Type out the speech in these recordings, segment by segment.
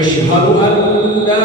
Asyhadu an la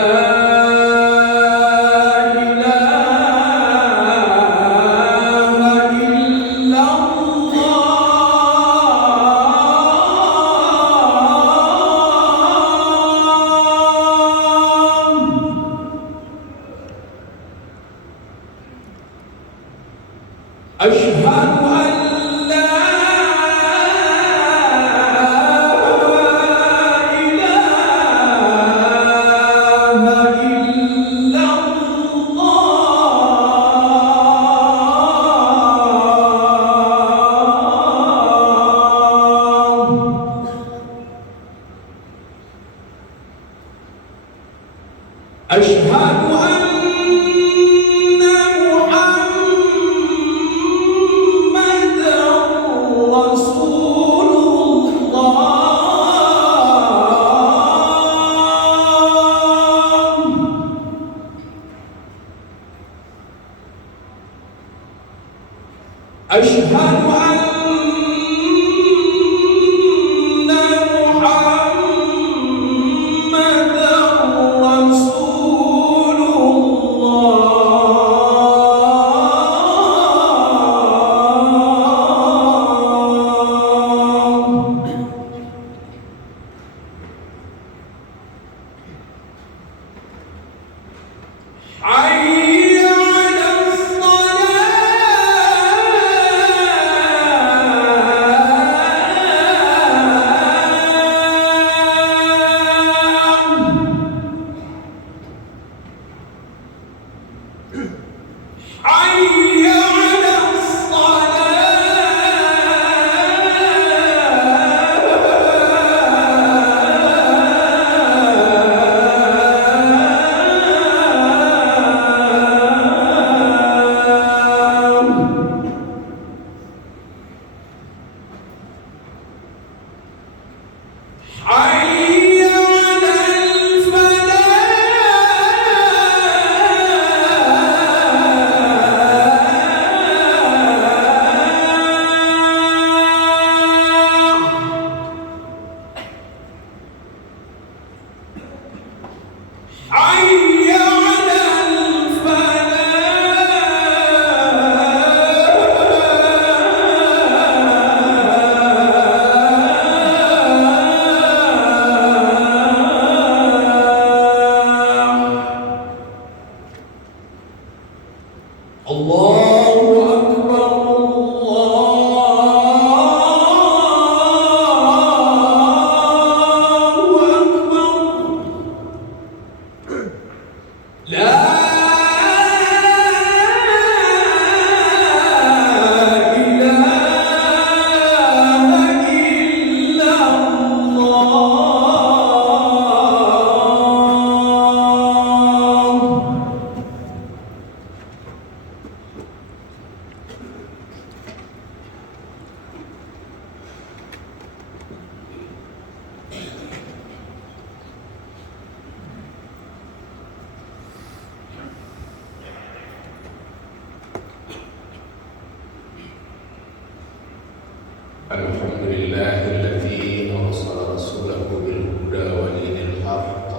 Alhamdulillahilladzi arsala rasulahu bil huda wa dinil haqq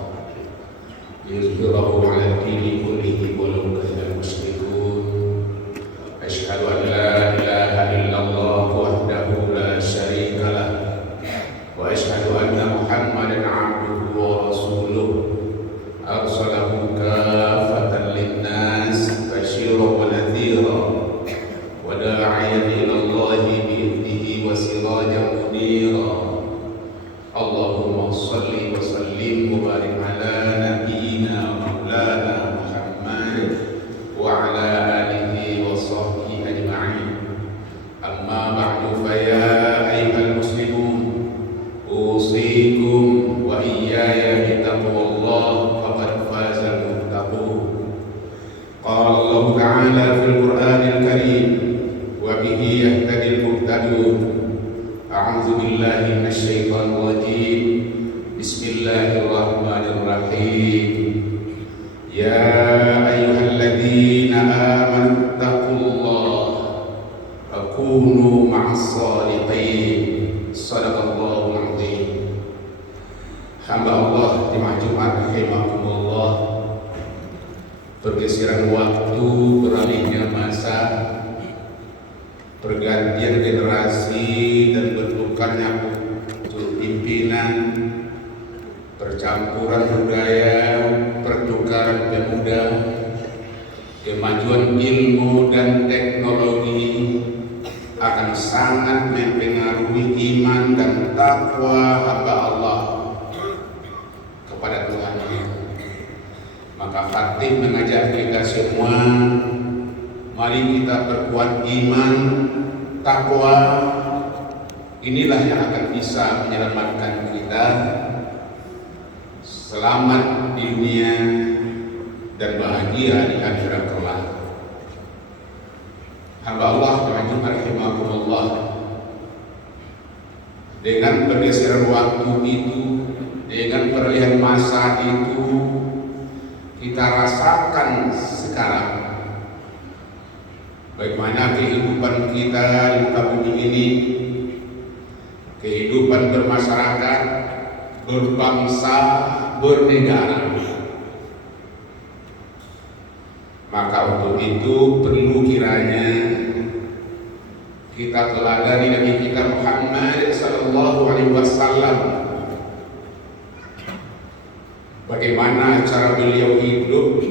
liyuzhirahu 'ala ad-dini kullihi walau karihal musyrikun. Asyhadu an la ilaha illallah wahdahu la syarika lah wa asyhadu anna Muhammadan 'abduhu wa rasuluh arsalahu kaffatan lin-nas basyiran wa nadhira wa da'iyan ila Allahi bi'idnihi wa sirajan munira. Allahumma salli wa sallim wa barik ala nabiyyina maulana Muhammad wa ala A'udzu billahi minasyaitonir rajim. Bismillahirrahmanirrahim. Ya ayyuhalladzina amanu taqullaha wa kunu ma'as shalihin. Shadaqallahul azim. Hamba Allah jemaah Jumat rahimakumullah. Pergeseran waktu, beralihnya masa, pergantian generasi dan bertukarnya pimpinan, percampuran budaya, pertukaran pemuda, kemajuan ilmu dan teknologi akan sangat mempengaruhi iman dan takwa hamba Allah kepada Tuhan. Maka khatib mengajak kita semua, mari kita perkuat iman, takwa. Inilah yang akan bisa menyelamatkan kita selamat di dunia dan bahagia di akhirat kelak. Hamba Allah rahimahumullah, dengan pergeseran waktu itu, dengan peralihan masa itu, kita rasakan sekarang bagaimana kehidupan kita di muka bumi ini, kehidupan bermasyarakat, berbangsa, bernegara. Maka untuk itu perlu kiranya kita teladani Nabi kita Muhammad sallallahu alaihi wasallam. Bagaimana cara beliau hidup,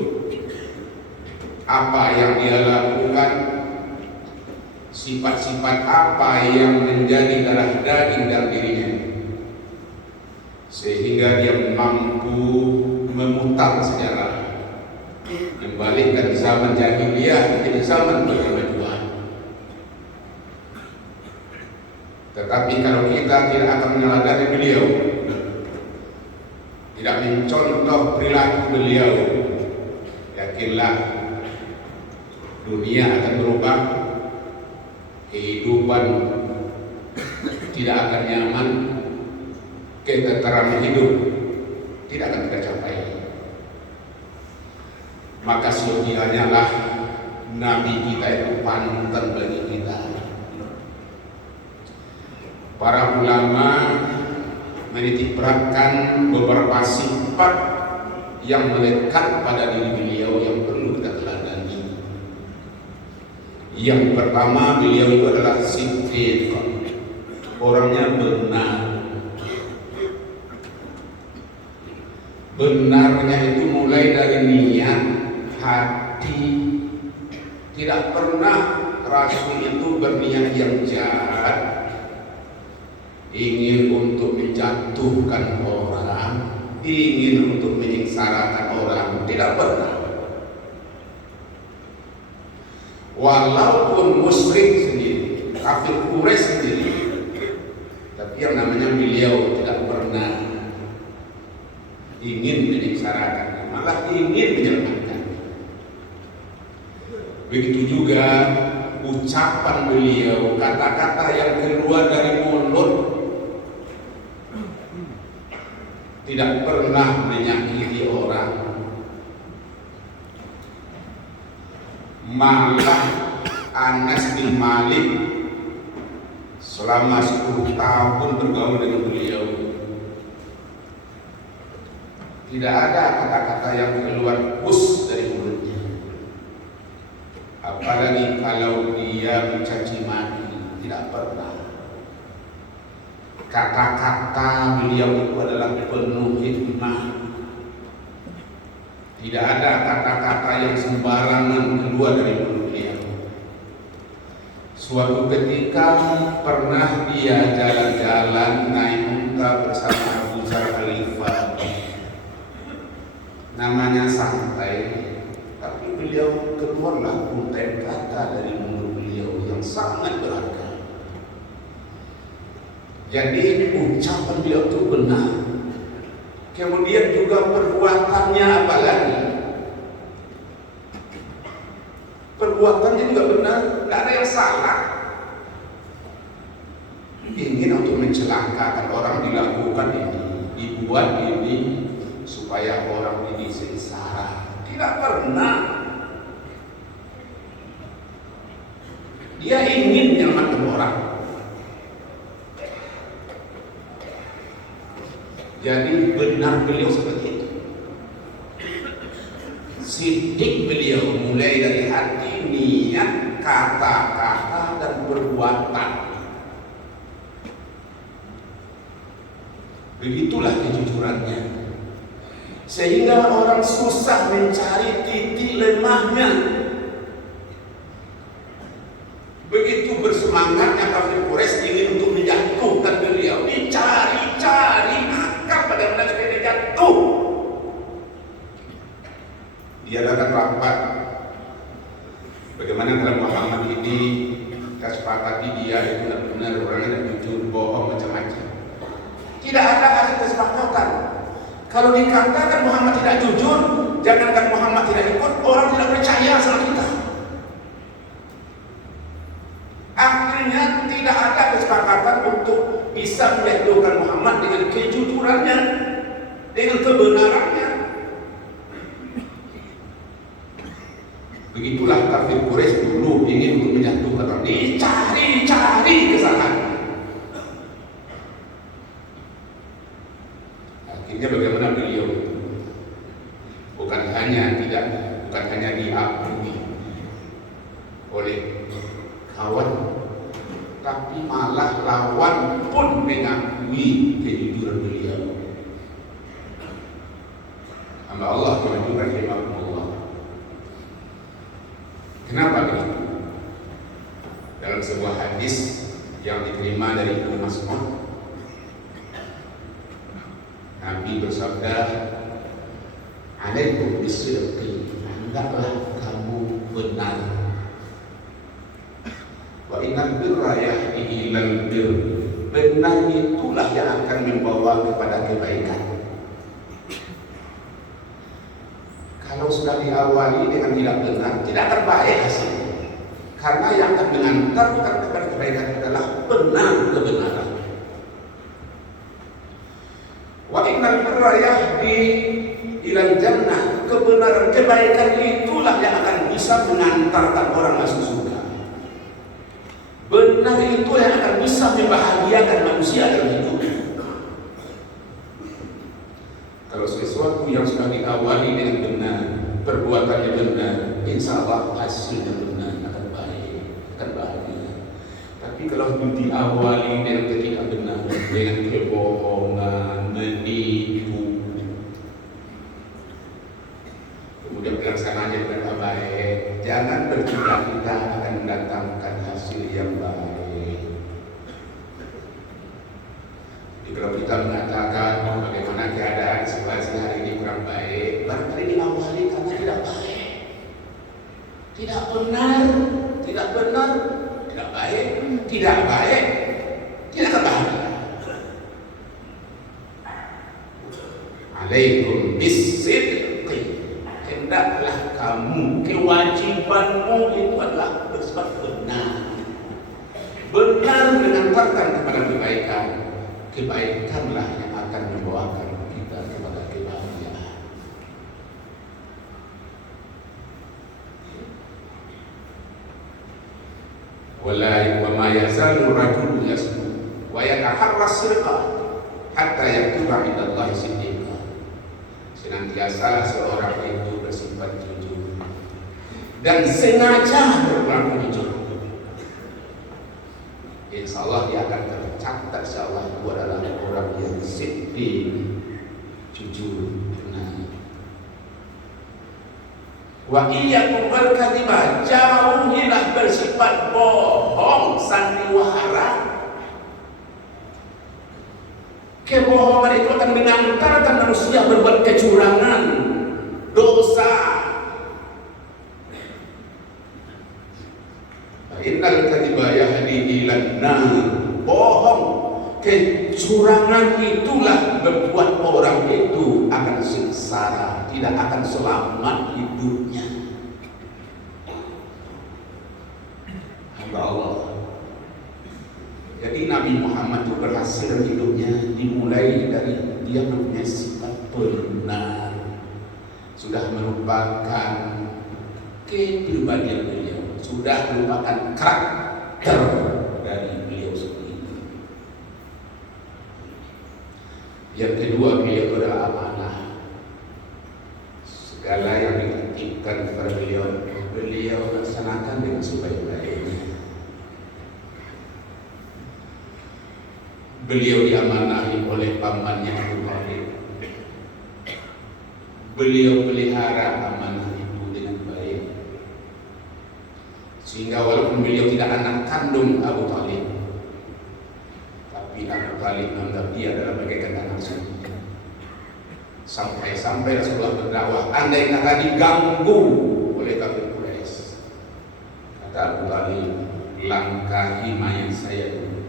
apa yang dia lakukan, sifat-sifat apa yang menjadi darah daging dalam dirinya, sehingga dia mampu memutar sejarah, membalikkan zaman jahiliyah menjadi zaman kemajuan. Tetapi kalau kita tidak akan meneladani beliau, tidak mencontoh perilaku beliau, yakinlah dunia akan berubah, kehidupan tidak akan nyaman, ketentraman hidup tidak akan kita capai. Maka sesungguhnya lah Nabi kita itu panutan bagi kita. Para ulama menitipratan beberapa sifat yang melekat pada diri beliau yang perlu kita teladani. Yang pertama, beliau itu adalah siddiq, orangnya benar. Benarnya itu mulai dari niat, hati. Tidak pernah Rasul itu berniat yang jahat, ingin untuk menjatuhkan orang, ingin untuk menyengsarakan orang, tidak pernah. Walaupun musyrik sendiri, kafir Quraisy sendiri, tapi yang namanya beliau tidak pernah ingin menyengsarakan, malah ingin menyelamatkan. Begitu juga ucapan beliau, kata-kata yang keluar dari mulut tidak pernah menyakiti orang. Malah Anas bin Malik selama 10 tahun bergaul dengan beliau, tidak ada kata-kata yang keluar kus dari mulutnya. Apalagi kalau dia mencaci maki, tidak pernah. Kata-kata beliau itu adalah penuh hikmah. Tidak ada kata-kata yang sembarangan keluar dari mulut beliau. Suatu ketika pernah dia jalan-jalan naik unta bersama Abu Dzar Al-Ghifari. Namanya santai, tapi beliau keluarlah untaian kata dari mulut beliau yang sangat berharga. Jadi ucapan beliau itu benar. Kemudian juga perbuatannya apalagi. Perbuatannya juga benar, tidak ada yang salah. ingin untuk mencelakakan orang, dilakukan ini, dibuat ini supaya orang ini sengsara. Tidak pernah. Dia ingin menyelamatkan orang. Jadi benar beliau seperti itu. Sidik beliau mulai dari hati, niat, kata-kata dan perbuatan. Begitulah kejujurannya. Sehingga orang susah mencari titik lemahnya. Begitu bersemangatnya kafir Quraisy ingin untuk menjatuhkan beliau, dicari-cari akal bagaimana supaya dia jatuh. Dia datang rapat. Bagaimana kalau Muhammad ini kita sepakati dia itu benar orangnya jujur, bohong, macam-macam. Tidak ada hasil kesepakatan. Kalau dikatakan Muhammad tidak jujur, jangankan Muhammad tidak ikut, orang tidak percaya sama kita. Akhirnya tidak ada kesepakatan untuk bisa menjatuhkan Muhammad dengan kejujurannya, dengan kebenarannya. Begitulah kafir Quraisy dulu ingin untuk menjatuhkan orang, dicari-cari kesalahan. Akhirnya bagaimana beliau itu bukan hanya diakui oleh kawan, tapi malah lawan pun mengakui kejujuran beliau. Hamba Allah rahimahullah. Kenapa begitu? Dalam sebuah hadis yang diterima dari Ibnu Mas'ud, Nabi bersabda, "Alaikum bisidqi, hendaklah kamu benar. Wa innal birra yahdi ilal birr." Benar itulah yang akan membawa kepada kebaikan. Kalau sudah diawali dengan tidak benar, tidak akan baik hasilnya. Karena yang akan mengantarkan kepada kebaikan adalah benar kebenaran. Wa innal birra yahdi ilal jannah. Kebenaran kebaikan itulah yang akan bisa mengantarkan orang masuk surga. Benar itu yang akan bisa membahagiakan manusia dalam hidup. Kalau sesuatu yang sudah diawali dengan benar, perbuatannya benar, insya Allah hasilnya benar, akan baik, akan bahagia. Tapi kalau diawali dengan tidak benar, dengan kebohongan, menipu, kemudian pelaksananya tidak baik, jangan bercita-cita akan mendatangkan hasil yang baik. Jadi kalau kita mengatakan bagaimana keadaan situasi hari ini kurang baik, barangkali diawali karena tidak baik, tidak benar, tidak baik, tidak akan bahagia. Alaikum bisidqi, hendaklah kamu, kewajibanmu itu adalah bersifat benar. Benar mengantarkan kepada kebaikan. Kebaikanlah yang akan membawakan kita kepada kebahagiaan. Wa ma yazalu rajulu yasmu wa yataharra sirqa hatta yaktuba indallahi siddiqa. Senantiasa seorang itu bersifat jujur dan sengaja berlaku jujur. Insya Allah dia akan tercatat, insya Allah itu adalah orang yang siddiq, jujur, benar. Wa iyyakum wal kadhiba, jauhilah bersifat bohong, sandiwara. Kebohongan itu akan mengantarkan manusia berbuat kecurangan, dosa. Innal kadhiba yahdi ilan nar. Bohong, kecurangan itulah membuat orang itu akan sengsara, tidak akan selamat hidupnya. Hamba Allah. Jadi Nabi Muhammad Muhammad itu berhasil hidupnya dimulai dari dia mempunyai sifat benar, sudah merupakan kepribadian beliau, sudah merupakan karakter dari beliau sendiri. Yang kedua, beliau adalah amanah. Segala yang dititipkan kepada beliau, beliau laksanakan dengan sebaik-baiknya. Beliau diamanahi oleh pamannya Abu Thalib. Beliau pelihara amanah itu dengan baik, sehingga walaupun beliau tidak anak kandung Abu Thalib, tapi Abu Thalib menganggap dia adalah bagaikan anak sendiri. Sampai-sampai Rasulullah berdakwah, andai kata diganggu oleh kafir Quraisy, kata Abu Thalib, langkahi mayat saya dulu,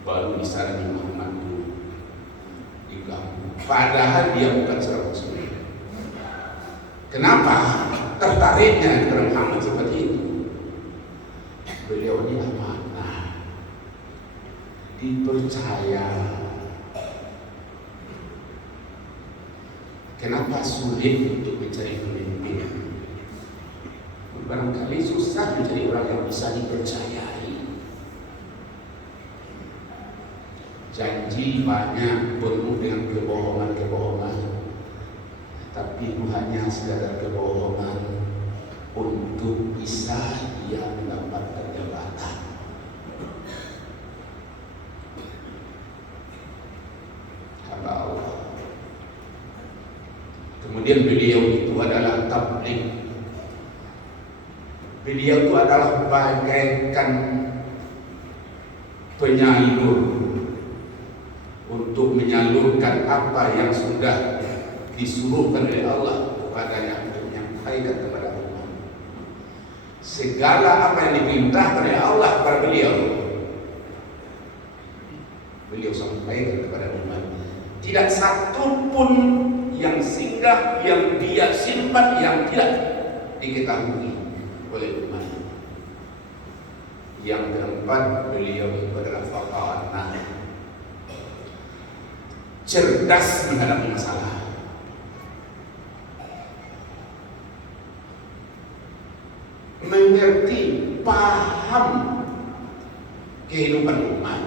baru disarani Muhammad dulu. Diganggu, padahal dia bukan seorang muslim. Kenapa tertariknya kepada Muhammad seperti itu? Beliau ini amanah, dipercaya. Kenapa sulit untuk mencari pemimpin? Barangkali susah mencari orang yang bisa dipercayai. Janji banyak penuh dengan kebohongan-kebohongan, tapi itu hanya sekadar kebohongan untuk bisa dia mendapatkan jabatan. Hamba Allah. Kemudian beliau itu adalah tabligh. Beliau itu adalah bagaikan penyalur untuk menyalurkan apa yang sudah disuruhkan oleh Allah kepadanya untuk menyampaikan kepada umat. Segala apa yang diperintahkan oleh Allah kepada beliau, beliau sampaikan kepada umat. Tidak satu pun yang singgah, yang dia simpan, yang tidak diketahui oleh umat. Yang keempat, beliau itu adalah faqih, cerdas menghadapi masalah. Mengerti, paham kehidupan umat,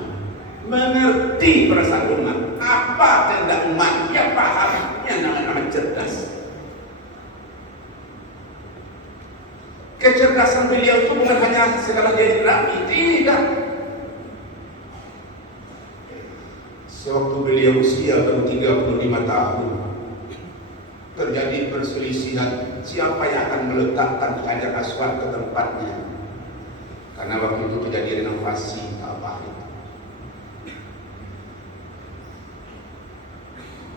mengerti perasaan umat, apa kehendak umat, dia paham. Yang namanya cerdas. Kecerdasan beliau itu bukan hanya segala dia nabi, tidak. Sewaktu beliau usia baru 35 tahun, terjadi perselisihan siapa yang akan meletakkan Hajar Aswad ke tempatnya, karena waktu itu terjadi renovasi Ka'bah.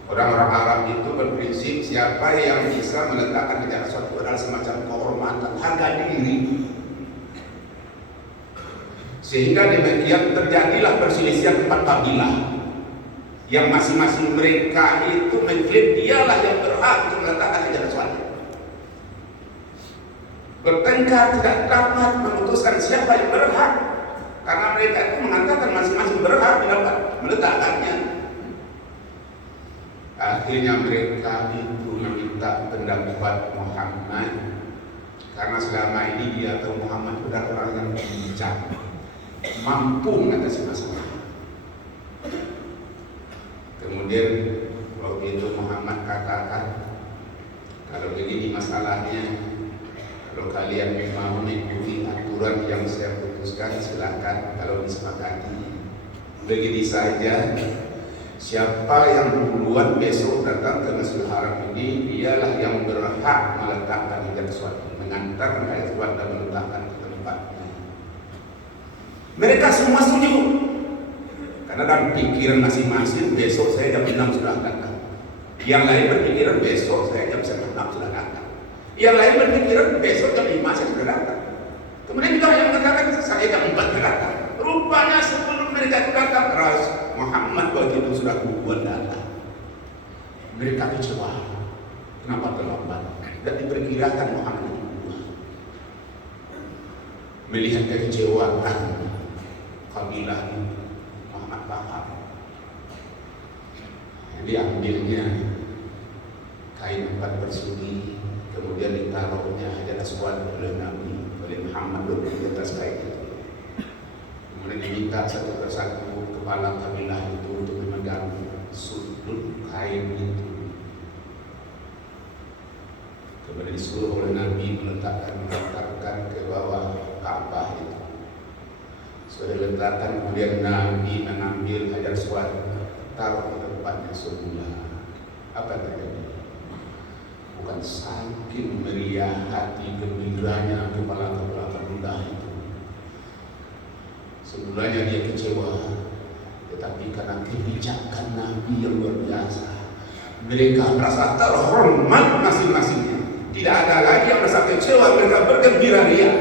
Orang-orang Arab itu berprinsip siapa yang bisa meletakkan Hajar Aswad itu adalah semacam kehormatan, harga diri. Sehingga demikian terjadilah perselisihan tempat kabilah, yang masing-masing mereka itu mengklaim dialah yang berhak untuk meletakkan Hajar Aswad. Bertengkar tidak dapat memutuskan siapa yang berhak, karena mereka itu mengatakan masing-masing berhak dapat meletakkannya. Akhirnya mereka itu meminta pendapat Muhammad, karena selama ini dia tahu Muhammad itu adalah orang yang bijak, mampu mengatasi masalah. Kemudian waktu itu Muhammad katakan, kalau begini masalahnya, kalau kalian mau mengikuti aturan yang saya putuskan, silakan. Kalau disepakati, begini saja. Siapa yang duluan besok datang ke Masjidil Haram ini, dialah yang berhak meletakkan Hajar Aswad, mengantarkan Hajar Aswad dan meletakkan ke tempatnya. Mereka semua setuju, karena dalam pikiran masing-masing besok saya jam 6 sudah datang. Yang lain berpikiran besok saya jam 6 sudah datang. Yang lain berpikiran besok jam 5 saya sudah datang. Kemudian juga yang mengatakan saya jam 4 sudah datang. Rupanya sebelum mereka datang, Muhammad waktu itu sudah duluan datang. Mereka kecewa. Kenapa terlambat? Dan diperkirakan Muhammad duluan. Melihat kekecewaan kabilah, amat paham. Diambilnya kain 4 bersudi, kemudian ditaruhnya Hajar Aswad oleh Nabi, oleh Muhammad di atas kain itu. Kemudian diminta satu persatu kepala kabilah itu untuk memegang sudut kain itu. Kemudian disuruh oleh Nabi meletakkan ke bawah Ka'bah itu. Sudah diletakkan, kemudian Nabi mengambil Hajar Aswad, taruh di tempatnya semula. Apa yang terjadi? Bukan saking meriah hati gembiranya kepala kabilah itu. Semulanya dia kecewa, tetapi karena kebijakan Nabi yang luar biasa, mereka merasa terhormat masing-masingnya. Tidak ada lagi yang merasa kecewa, mereka bergembira ria.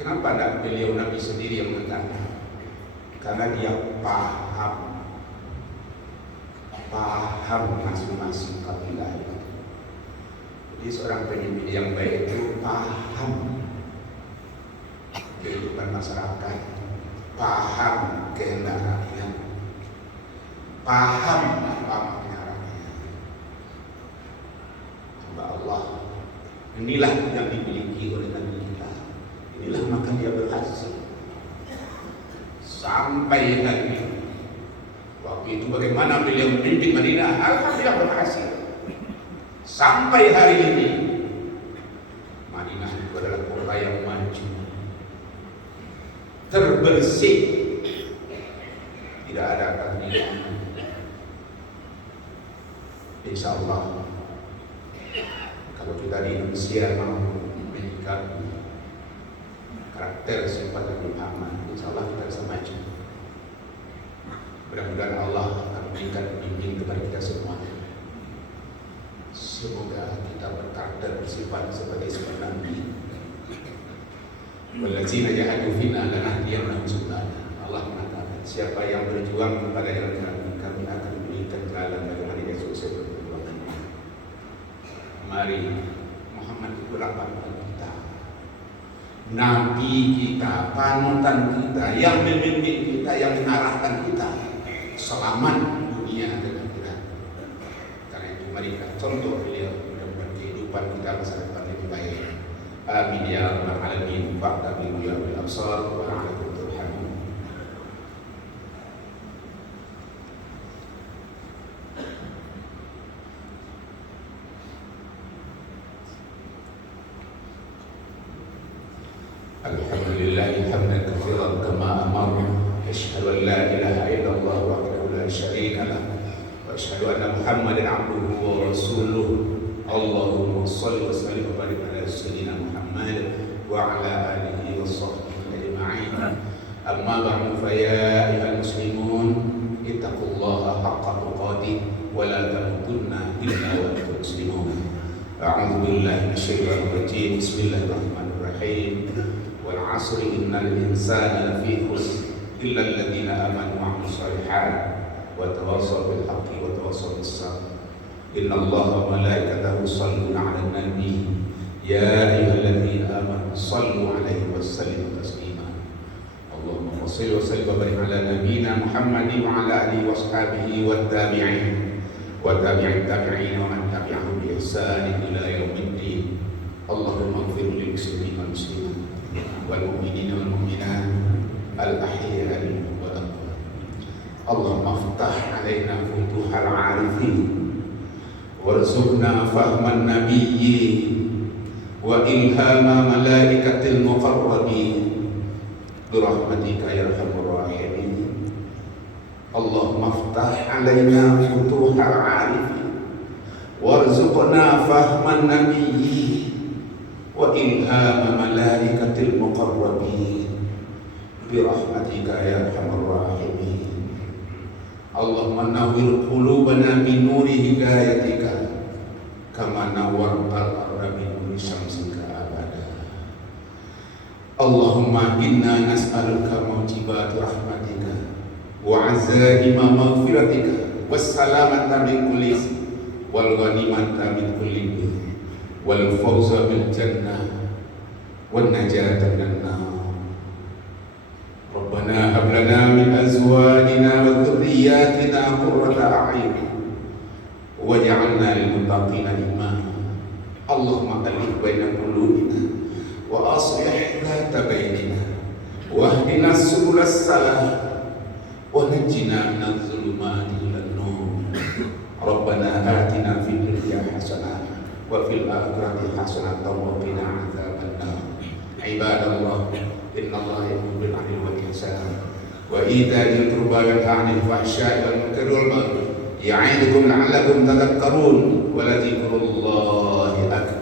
Kenapa tidak beliau Nabi sendiri yang mengatakan? Karena dia paham masing-masing kabilah itu. Jadi seorang pemimpin yang baik itu paham kehidupan masyarakat, paham kehendak rakyat, paham apa-apanya rakyat. Hamba Allah, inilah yang dimiliki oleh Nabi kita. Inilah maka dia berhasil. Sampai hari ini, waktu itu bagaimana beliau memimpin Madinah, alhamdulillah berhasil. Sampai hari ini, Madinah itu adalah kota yang maju, terbersih, tidak ada kehancuran. Insya Allah, kalau kita di Indonesia mau menyikapi karakter sifat Nabi Muhammad, insya Allah kita bisa maju. Mudah-mudahan Allah akan memberikan bimbing kepada kita semua. Semoga kita berkarakter bersifat sebagai sifat Nabi. Wallazina jahadu fina lanahdiyannahum subulana. Allah mengatakan, siapa yang berjuang kepada jalan kami akan berikan jalan bagaimana dia sukses berjuangnya. Mari Muhammad itu lapangan kita, Nabi kita, panutan kita, yang memimpin kita, yang mengarahkan kita selamat dunia dan akhirat. Karena itu mari kita contoh beliau, mudah-mudahan kehidupan kita masa depan lebih baik. Amin ya rabbal alamin. Fa'tabiru ya bil absar wa la'allakum turhamun. Alhamdulillah hamdan katsiran kama amara. Asyhadu an la ilaha illallah wahdahu la syarika lah, wa asyhadu anna Muhammadan abduhu wa rasuluh. Allahumma shalli wa sallim wa barik ala sayyidina Muhammad wa ala alihi wa sahbihi ajma'in. Amma ba'du, fa ya ayyuhal muslimun ittaqullaha haqqa tuqatih wa la tamutunna illa wa antum muslimun. A'udzu billahi minasyaitonir rajim. Bismillahirrahmanirrahim. Wal 'asri innal insana lafi khusr illa alladziina aamanu wa 'amilus shalihaat wa tawassaw bil haqqi wa tawassaw bis sabr. Inna Allaha wa malaikatahu yusholluna 'alan nabi ya ayyuhalladzina amanu shallu 'alaihi wa sallimu taslima. Allahumma shalli wa sallim wa barik ala nabiyyina Muhammadin wa ala alihi wa sahbihi wat tabi'in wa tabi'it tabi'in wa man tabi'ahum bi ihsan ila yaumiddin. Allahumma ighfir lil muslimin wal muslimat wal mu'minina wal mu'minat al-ahya'i wal amwat. Allahumma iftah 'alaina futuhal 'arifin warzuqna fahman nabiyyin wa ilhama malaikatil muqarrabin birahmatika ya arhamar rahimin. Allahumma iftah 'alaina futuhal 'arifin warzuqna fahman nabiyyin wa ilhama malaikatil muqarrabin birahmatika ya arhamar rahimin. Allahumma nawwir qulubana bi nuri hidayatika kama nawwartal arda bi nuri syamsika abada. Allahumma inna nas'aluka mawjibat rahmatika wa azaima maghfiratika was salamata min kulli wal ghanimata min kulli bir wal fawza bil jannah wan najata minan nar. ربنا هب لنا من أزواجنا وذرياتنا قرة أعين واجعلنا للمتقين إماما اللهم ألف بين قلوبنا وأصلح ذات بيننا واهدنا سبل السلام ونجنا من الظلمات إلى النور ربنا آتنا في الدنيا حسنة وفي الآخرة حسنة وقنا عذاب النار عباد الله إن الله يأمر بالعدل والإحسان وإيتاء ذي القربى وينهى عن الفحشاء والمنكر والبغي يعظكم لعلكم تذكرون ولذكر الله أكبر